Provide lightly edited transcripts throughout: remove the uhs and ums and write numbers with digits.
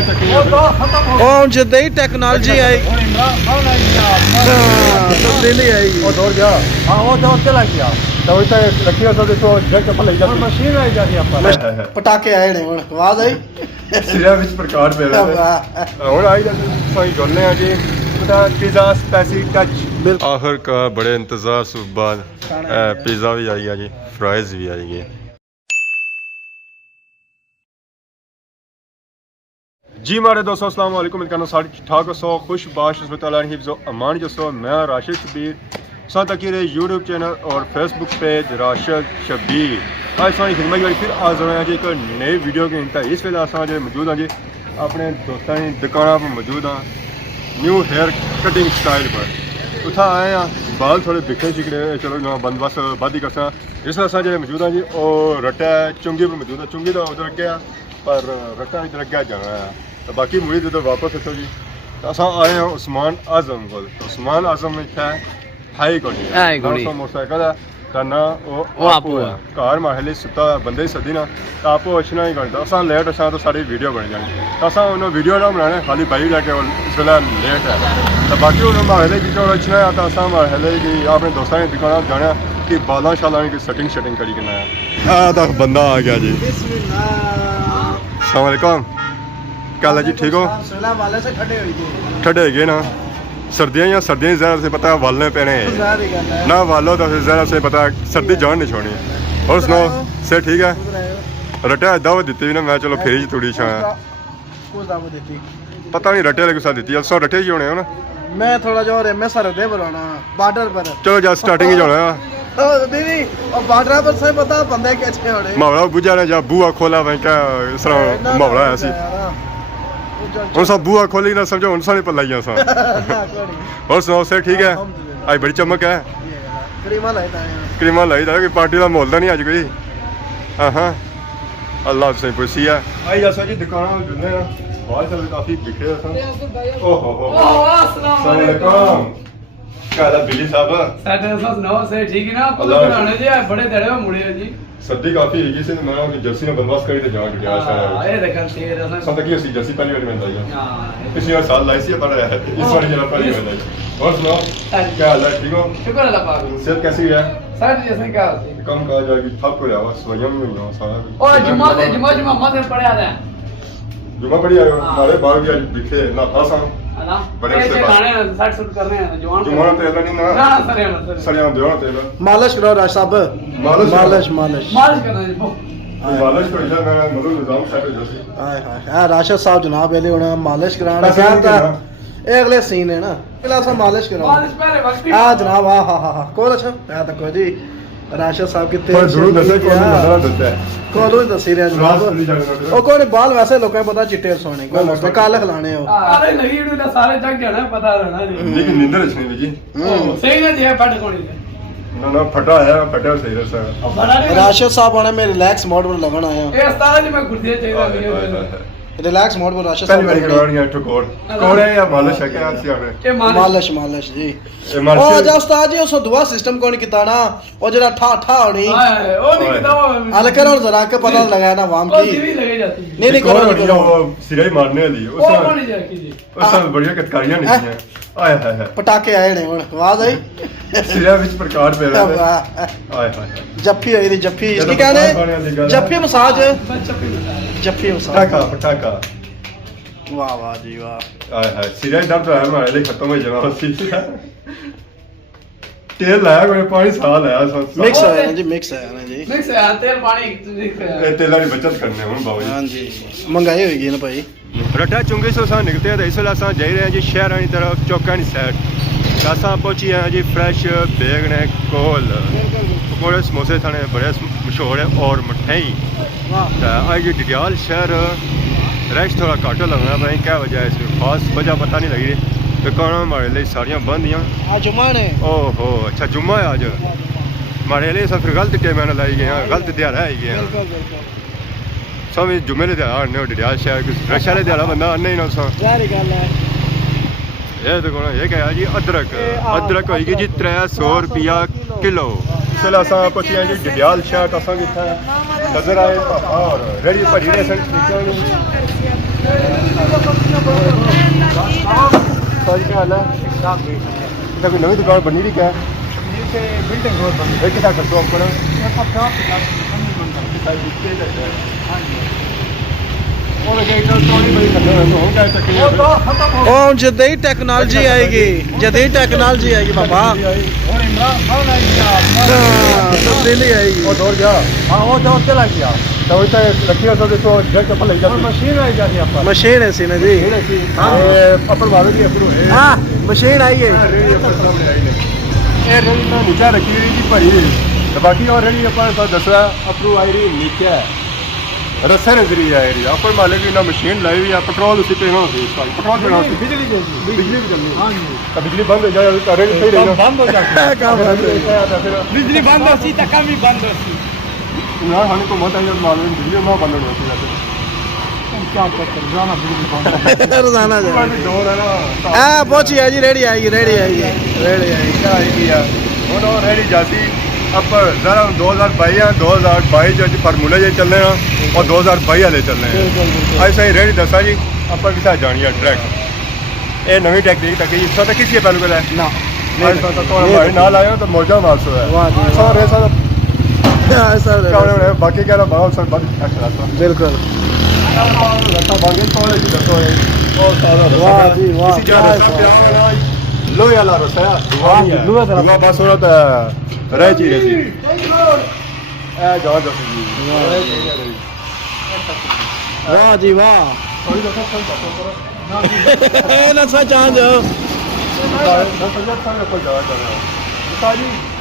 ਉਹ ਜਿੱਦਾਂ ਹੀ ਟੈਕਨੋਲੋਜੀ ਆਈ ਤਬਦੀਲੀ ਆਈ ਉਹ ਦੌੜ ਗਿਆ ਹਾਂ ਉਹ ਦੌੜ ਚਲਾ ਗਿਆ ਤਾਂ ਉਹ ਤਾਂ ਰੱਖਿਆ ਤਾਂ ਦੇਖੋ ਜੱਟ ਫਲ ਜਾ ਮਸ਼ੀਨ ਆਈ ਜਾਂਦੀ ਆਪਾਂ ਪਟਾਕੇ ਆਏ ਨੇ ਹੁਣ ਆਵਾਜ਼ ਆਈ ਸਿਰਾਂ ਵਿੱਚ ਪ੍ਰਕਾਸ਼ ਪੈ ਰਿਹਾ ਹੁਣ ਆਈ ਜਾਂਦੀ ਸਹੀ ਗੱਲੇ ਆ ਜੀ ਉਹਦਾ ਪੀਜ਼ਾ ਸਪੈਸੀ ਟੱਚ ਆਖਿਰਕਾਰ ਬੜੇ ਇੰਤਜ਼ਾਰ ਤੋਂ ਬਾਅਦ ਪੀਜ਼ਾ ਵੀ ਆਈ ਗਿਆ ਜੀ ਫਰਾਈਜ਼ ਵੀ ਆਈ ਗਏ जी हमारे दोस्तों अस्सलाम वालेकुम इनका सारी ठीक ठाक हो सो खुश बाश हिफ्ज़ो अमान जो सो मैं राशिद शबीर साथ अकीरे यूट्यूब चैनल और फेसबुक पेज राशिद शबीर आज सारी खिदमत वाली फिर हाजिर होए जी एक नई वीडियो के इंतहा इस वेले अस मौजूद हाँ जी अपने दोस्तों की दुकान पर मौजूद हाँ न्यू हेयर कटिंग स्टाइल पर उत्थे आए हैं बाल थोड़े बिखरे शिखरे चलो ना बंदोबस्त बद ही करसा इस वेले अस मौजूद हाँ जी और रट्टा चुंगी पर मौजूद है चुंगी का उधर अगे पर रट्टा इधर अगे जाना है तो बाकी मुड़ी जो वापस इतो जी अस आए हैं उस्मान आजम को उस्मान आजम इतना है ही कोई मोटरसाइकिल है करना वो घर महले सुता बंदे ही सदी ना तो आप अच्छना ही करता अस लेट असा तो सारी वीडियो बन जानी तो अस उन्होंने वीडियो ना बनाने खाली बाई लैके इस वे लेट है तो बाकी उन्होंने महले की जो अच्छना है तो अस महले की अपने दोस्तों की दुकान जाने कि बाला शाला की सेटिंग शेटिंग करी करना है तक बंदा आ गया जी अस्सलाम क्या है जी ठीक हो ठंडे है ना सर्दियाँ या सर्दियाँ ज़्यादा से पता वालने पैने हैं ना वालो तो ज़्यादा से पता सर्दी जान नहीं छोड़नी और सुनाओ से ठीक है रटिया दावत दी भी ना मैं चलो फिर थोड़ी छाया पता नहीं रटिया के साथ दी सौ रटे ही होने हो ना मैं थोड़ा जो मैं सरहदे पर होना बॉर्डर पर चलो जा स्टार्टिंग ही जाना दीदी और बॉर्डर पर से पता बंदे कैसे होने मावड़ा बुझा रहा जा बुआ खोला भाई क्या इस तरह मावड़ा है ऐसी और सब बुआ खोली ना समझो उनसा नहीं पल्ला सा और सुनाओ से ठीक है आज बड़ी चमक है क्रीमा लाई था कि पार्टी का मोल नहीं अज कोई हाँ अल्लाह से पुछी है आई जैसा जी दुकान जुड़ने बहुत चल काफी बिखरे क्या बिल्ली साहब सुनाओ से ठीक है ना जी बड़े देड़े मुड़े जी सर्दी काफी है जिसे मैं जर्सी में बंदोबस्त करी तो जान गया ये देखा शेर है सब तक ये जर्सी पहली बार में आई हां पिछली बार साल लाई सी पर इस बार जरा पहली बार आई और सुनो क्या हाल है ठीक हो शुक्र अल्लाह पाक सेहत कैसी है सर जैसे क्या कम का जाएगी थक हो जावा स्वयं में हो सारा और जुम्मा मत पड़े आ रहा जुम्मा पड़ी आ हमारे बाल भी आज दिखे ना खासा ना बड़े से गाने 60 शूट करने हैं जवान जुम्मा तेल नहीं ना ना सर देओ तेल मालिश करो राज साहब मालिश करना है मालिश तो इधर मेरा मधु निजाम साहब जैसे हाय हाय राशिद साहब जनाब पहले उन्हें मालिश कराना क्या था ये अगले सीन है ना अगला सा मालिश कराओ मालिश पहले वक्त हां जनाब हां कौन अच्छा मैं तो कोई जी राशिद साहब कितने पर जरूर दसे कौन नजर देता है कौन दसी रहा जनाब ओ कोई बाल वैसे लोगों को पता चिट्टे सोने को मस्त काले खलाने हो अरे नहीं इडू सारे जग जाना पता रहना लेकिन नींद अच्छी नहीं जी सही ना दिया फट कोनी ना फटा है फटा सही रहा राशिद साहब आने में रिलैक्स मोड पर लगन आया ए उस्ताद जी मैं कुर्सी चाहिए वीडियो रिलैक्स मोड पर राशिद साहब पहली बार करवानी है ठोकर कौन है या मालिश है क्या सियाने ए मालिश जी ओ जा उस्ताद जी उस दुआ सिस्टम कौन किता ना ओ जरा ठा होनी ओ नहीं किता अल कर और जरा के पता लगाया ना वाम की भी लगे जाती नहीं करो वो सिरा ही मारने वाली ओ कौन जाकी जी उस बढ़िया कटकारियां नहीं है आय हाय पटाके आए ने हुन आवाज आई सिरा विच प्रकाश पे रहा आय हाय जफ्फी आई थी जफ्फी इसकी कहने जफ्फी मसाज जफ्फी मसाज पटाका वाह वाह जी वाह आय हाय सिरा दर्द तो है हमारे लिए खत्म हो जाना सी तेल लाया कोई पानी साल आया मिक्स है ना जी मिक्स है तेल पानी तेल की बचत करने हुन बाबू हां जी महंगाई हो गई ना भाई रट्टा चुंगी से अस निकलते हैं तो इस वेले अस जा रहे हैं जी शहर की तरफ चौका की साइड अस पहुंची हैं जी फ्रैश बेगने कोल पकौड़े समोसे थाने बड़े मशहूर है और मठई अज डडियाल शहर रश थोड़ा घट लगना भाई क्या वजह है इसमें खास वजह पता नहीं लगी दुकान हमारे लिए सारिया बंद आज जुम्मा ने ओहो अच्छा जुम्मा है आज हमारे लिए सब फिर गलत टाइम लाई गए हैं गलत दिहाड़ा आई गए हैं सब जुम्मे ने दिहाड़ा आने डडियाल शहर रश वाले दिहाड़ा बंदा आने ही ना ये देखो ना ये क्या है जी अदरक होगी जी 300 रुपया किलो इस वेले अस पहुंचे हैं जी डडियाल शहर अस नजर आए और रेडी भरी सही क्या हाल है कोई नवी दुकान बनी रही क्या बिल्डिंग रोड बनी है कितना कर दो ਉਹ ਜਦੀ ਟੈਕਨੋਲੋਜੀ ਆਏਗੀ ਬਾਬਾ ਤਬਦੀਲੀ ਆਏਗੀ वो दौड़ गया हाँ वो दौड़ चला गया तो वैसे रखी हो तो देखो घर के ऊपर ले जाती मशीन आई जाती है आपका ਮਸ਼ੀਨ ਹੈ ਸੀ ਨਾ ਜੀ अपर वालों की अपर है ਹਾਂ ਮਸ਼ੀਨ ਆਈ ਹੈ ये रेडी में नीचे रखी हुई थी भरी तो बाकी और रेडी अपन तो दसरा अप्रू आई रही नीचे रस्सा नजर ही आ रही अपन वाले की ना मशीन लाई हुई है पेट्रोल उसी पे ना पेट्रोल पे ना बिजली भी चलती हाँ जी तो बिजली बंद हो जाए तो रेडी सही रहेगा बंद हो जाता बिजली बंद होती तो काम भी बंद होती यार हमें तो मत आई मालूम बिजली ना बंद होती है क्या करते रोजाना बिजली बंद ਰੋਜ਼ਾਨਾ ਜਾ डोर है ना ਆ ਪਹੁੰਚੀ ਹੈ ਜੀ ਰੇੜੀ ਆਏਗੀ क्या आएगी यार वो तो रेडी जाती अब ज़रा 2022 है 2022 जो फार्मूले जो चल रहे हैं और 2022 वाले चल रहे हैं ऐसा ही रेडी दसा जी अपन किसा जानी है ट्रैक ये नवी टेक्निक तक इस तो किसी पहलू को है ना तो हमारे नाल आए तो मौजा मालसो है सर ऐसा बाकी क्या बहुत सर बंद बिल्कुल लोहे वाला रसा दुआ बस हो रहा रह जी रही वाह जी वाह ना सच आ जाओ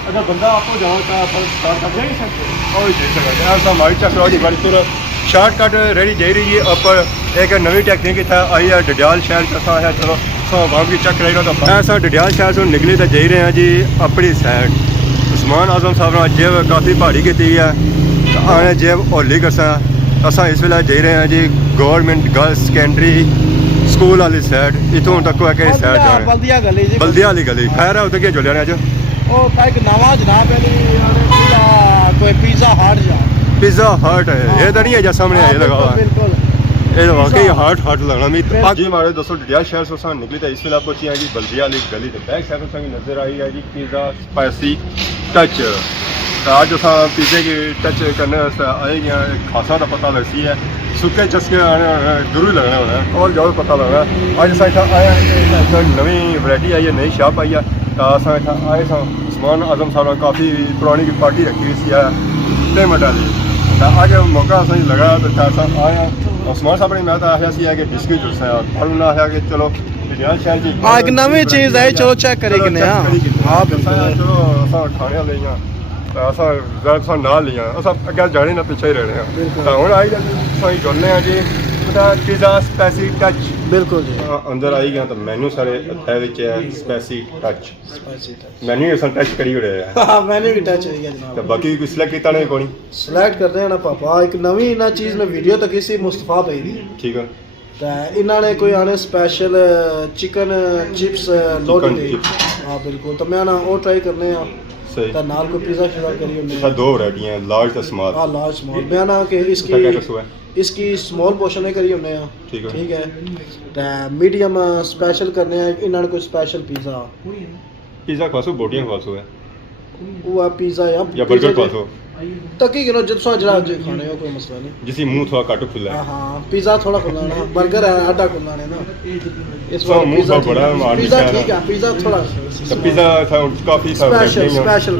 अगर बंदा आपको जाओ तो हमारी चक्कर शॉर्टकट रेडी दे रही है ऊपर एक नवी टेक्निक आई है डडियाल शहर का है चलो वाम की चक रही तो ऐसा डडियाल शहर से निकले तो जा रहे हैं जी अपनी साइड उस्मान आजम साहब ने जेब काफ़ी भारी की है आने जेब होली कसा असा इस वेले जा रहे हैं जी गवर्नमेंट गर्ल्स सेकेंडरी स्कूल वाली साइड इतों तक कि साइड जाने बल्दिया वाली गली खैर है उधर क्या जुलिया ने अज एक नवा जनाब कोई पिज़्ज़ा हट है ये तो नहीं है जैसा सामने ये लगा हुआ है ये वाकई हार्ट लगना मी जी हमारे दोस्तों डडियाल शहर से सा निकली तो इस वेले पहुंची है जी बल्दिया वाली गली तो बैक साइड से नजर आई है जी पिज़्ज़ा स्पाइसी टच आज असा पिज़्ज़े की टच करने आए गए खासा तो पता लगती है सुखे चस्के आने जरूर लगना होना है और ज़्यादा पता लगना अज अस आए नवी वैरायटी आई है नई शॉप आई है तो अस आए उस्मान आजम साहब ने काफ़ी पुरानी की पार्टी रखी हुई सी पेमेंट वाली अज मौका सही लगा तो ऐसा आया उस्मान साहब ने मैं तो आखिया सी कि बिस्किट जुड़सा फल उन्हें आखिया कि चलो डडियाल शहर की एक नवी चीज़ है चलो चेक करेंगे हाँ चलो अस खाने वाले असा ना लिया अस अगर जाने ना पीछे ही रहने तो हूँ आई जाए जुड़ने जी पिज़्ज़ा स्पाइसी टच बिल्कुल जी अंदर आई गया तो मैनू सारे है स्पाइसी टच मैनू असल टच करी उड़े हां मैंने भी टच हो गया जनाब तो बाकी कुछ सिलेक्ट कीता नहीं कोनी सिलेक्ट करते हैं ना पापा एक नवी ना चीज में वीडियो तक इसी मुस्तफा भाई दी ठीक है तो इन्होंने कोई आने स्पेशल चिकन चिप्स लोडेड हां बिल्कुल तो मैं ना वो ट्राई करने हैं सही तो नाल को पिज़्ज़ा शिज़ा करी हमने दो वैरायटियां लार्ज और स्मॉल हां लार्ज स्मॉल मैं ना कि इसकी स्मॉल पोर्शन है करी हमने ठीक है तो मीडियम स्पेशल करने हैं इन्होंने कोई स्पेशल पिज़्ज़ा खासो बोटियां खासो है वो पिज़्ज़ा या बर्गर खासो तकी गिनो जब सो जरा जे खाने हो कोई मसला नहीं जिसी मुंह थोड़ा काट खुला है हां पिज़्ज़ा थोड़ा खुला ना बर्गर है आधा खुला है ना इस बार मुंह बड़ा मार पिज़्ज़ा ठीक है पिज़्ज़ा थोड़ा तो पिज़्ज़ा था काफी स्पेशल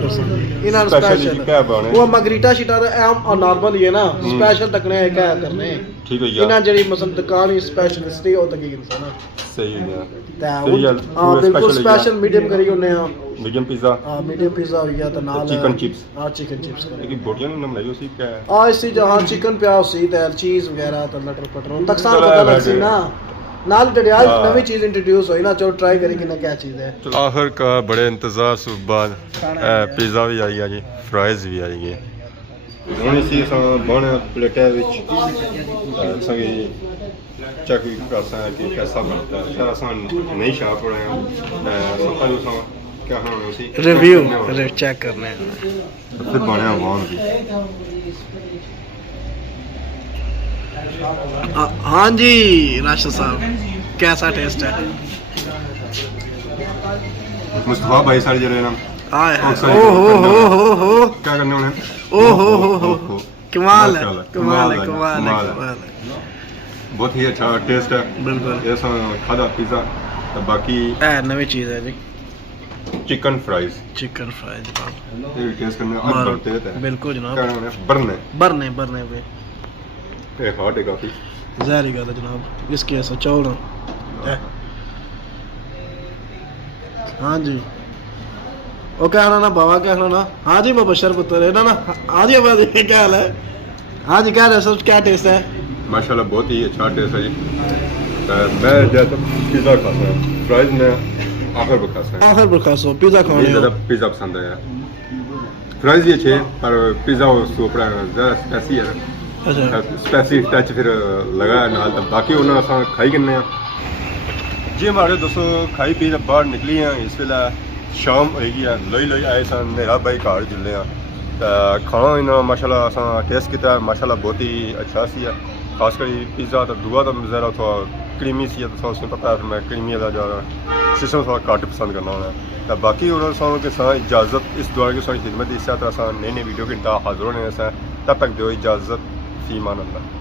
इन्होंने स्पेशल क्या बने वो मगरीटा शीटा आम और नॉर्मल ही है ना स्पेशल तकने है क्या करने ठीक है इन्होंने जड़ी मतलब दुकान ही स्पेशलिस्ट ही हो तकी गिनसा ना सही है हां बिल्कुल स्पेशल मीडियम करी होने हां मीडियम पिज़्ज़ा हां मीडियम पिज़्ज़ा हो गया तो नाल चिकन चिप्स हां चिकन चिप्स लेकिन बोटियां नहीं बनाई उसी क्या है हां इसी जहां चिकन पिया उसी ते चीज वगैरह तो लटर पटर तकसान पता लग सी ना नाल डडियाल नवी चीज इंट्रोड्यूस हुई ना चलो ट्राई करेंगे ना क्या चीज है आखिर का बड़े इंतजार से बाद पिज़्ज़ा भी आई गया जी फ्राइज भी आई गई ਹੁਣ ਅਸੀਂ ਬਣ ਪਲੇਟਾਂ ਵਿੱਚ ਸੰਗੇ ਚੈੱਕ ਕਰ ਸਕਦੇ ਕਿ ਕਿਹਦਾ ਬਣਦਾ ਹੈ ਫਿਰ ਅਸਾਂ ਨਹੀਂ ਸ਼ਾਪ ਬਣਾਇਆ ਸੱਤਾ ਨੂੰ ਸਾ ਕਿਆ ਹੋਣਾ ਸੀ रिव्यू चेक करने हैं फिर ਬਣਿਆ ਵਾਂ ਵੀ हाँ जी राशिद साहब, कैसा टेस्ट है? मुस्तफा भाई सारे जरे ना आए हाय, अक्सर ओ हो क्या करने उन्हें ओ हो कमाल है, कमाल है, माशाल्लाह, कमाल है, कमाल है। कमाल है। बहुत ही अच्छा टेस्ट है बिल्कुल ऐसा खादा पिज़्ज़ा तो बाकी नवी चीज़ है जी, चिकन फ्राइज चिकन फ्राई जनाब, ये भी टेस्ट करने आज बनते हैं बिल्कुल जनाब, क्या करने बरने बरने बरने पे ये हार्ड है काफ़ी जहरी गल है जनाब, इसके ऐसा चौल हाँ जी वो क्या ना बाबा क्या ना, हाँ जी मुबशर पुत्र है ना, हाँ जी बाबा जी क्या हाल है? हाँ जी क्या रहे क्या टेस्ट है? माशाल्लाह बहुत ही अच्छा टेस्ट है जी मैं ज़्यादा पिज़्ज़ा खाता हूँ फ्राइज में आखिर पर खाता हूँ आखिर पर खासो पिज़्ज़ा खाने मुझे ज़्यादा पिज़्ज़ा पसंद है फ्राइज ये अच्छे पर पिज़्ज़ा ऊपर ज़्यादा स्पैसी है अच्छा स्पैसी टच फिर लगा है नाल तो बाकी उन्होंने असां खाई करने जी हमारे दोस्तों खाई पी बाहर निकली हैं इस वेले शाम होएगी है लोई लोई आए सन नेरा भाई घर जुले हैं खाना इन्होंने माशाल्लाह असां टेस्ट किया माशाल्लाह बहुत ही अच्छा सी है खासकर पिज़्ज़ा तो दुआ तो ज़रा थोड़ा क्रीमी सी है तो उसमें पता है मैं क्रीमी वाला ज़्यादा सिस्टम थोड़ा घट पसंद करना होना तो बाकी उन्होंने सानू के साथ इजाज़त इस द्वारा की सारी खिदमत इस तरह नई नई वीडियो के हाजिर होने से तब तक दो इजाज़त फी मान अल्लाह।